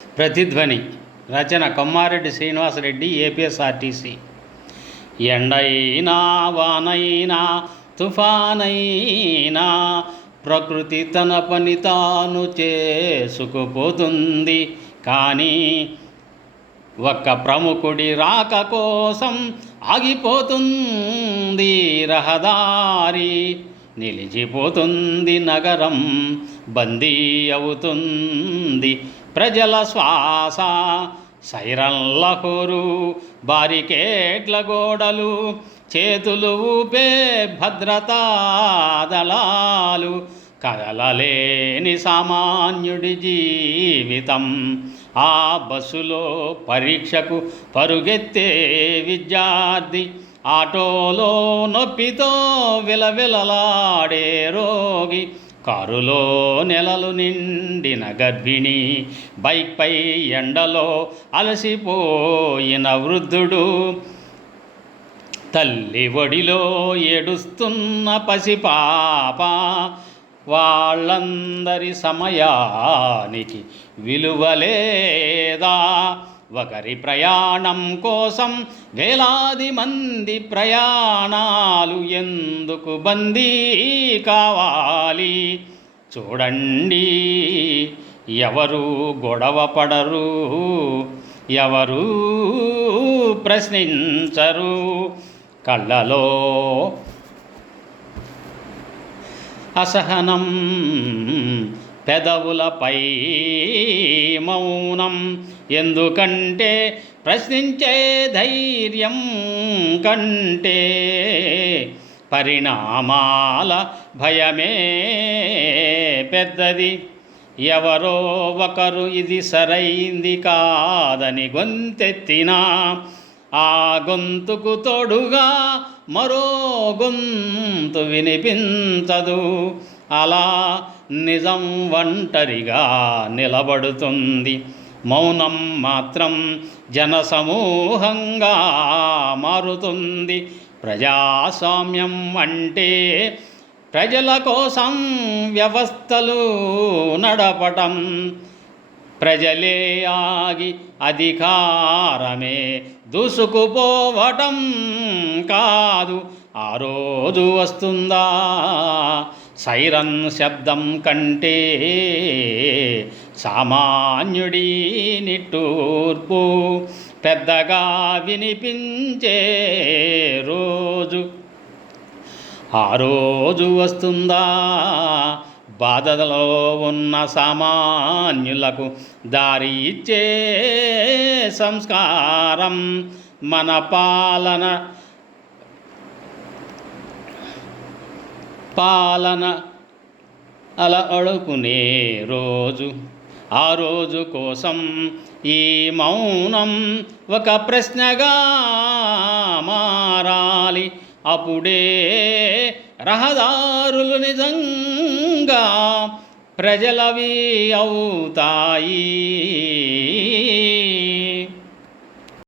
ప్రతిధ్వని రచన Kommareddy Srinivasa Reddy, APSRTC. ఎండైనా వానైనా తుఫానైనా ప్రకృతి తన పని తాను చేసుకుపోతుంది. కానీ ఒక్క ప్రముఖుడి రాక కోసం ఆగిపోతుంది రహదారి, నిలిచిపోతుంది నగరం, బందీ అవుతుంది ప్రజల శ్వాస. సైరన్ల హోరు, బారికేట్ల గోడలు, చేతులు ఊపే భద్రతా దళాలు, కదలలేని సామాన్యుడి జీవితం. ఆ బస్సులో పరీక్షకు పరుగెత్తే విద్యార్థి, ఆటోలో నొప్పితో విలవిలలాడే రోగి, కారులో నెలలు నిండిన గర్భిణి, బైక్పై ఎండలో అలసిపోయిన వృద్ధుడు, తల్లి ఒడిలో ఏడుస్తున్న పసిపాప, వాళ్ళందరి సమయానికి విలువలేదా? ఒకరి ప్రయాణం కోసం వేలాది మంది ప్రయాణాలు ఎందుకు బందీ కావాలి? చూడండి, ఎవరు గొడవ పడరు, ఎవరు ప్రశ్నించరు. కళ్ళలో అసహనం, పెదవులపై మౌనం. ఎందుకంటే ప్రశ్నించే ధైర్యం కంటే పరిణామాల భయమే పెద్దది. ఎవరో ఒకరు ఇది సరైంది కాదని గొంతెత్తినా, ఆ గొంతుకు తోడుగా మరో గొంతు వినిపించదు. అలా నిజం ఒంటరిగా నిలబడుతుంది. మౌనం మాత్రం జనసమూహంగా మారుతుంది. ప్రజాస్వామ్యం అంటే ప్రజల కోసం వ్యవస్థలు నడపటం. ప్రజలే ఆగి అధికారమే దూసుకుపోవటం కాదు. ఆ రోజు వస్తుందా? సైరన్ శబ్దం కంటే సామాన్యుడి నిట్టూర్పు పెద్దగా వినిపించే రోజు. ఆ రోజు వస్తుందా? బాధలో ఉన్న సామాన్యులకు దారి ఇచ్చే సంస్కారం మన పాలన అలా అడుకునే రోజు. ఆ రోజు కోసం ఈ మౌనం ఒక ప్రశ్నగా మారాలి. అప్పుడే రహదారులు నిజంగా ప్రజలవి అవుతాయి.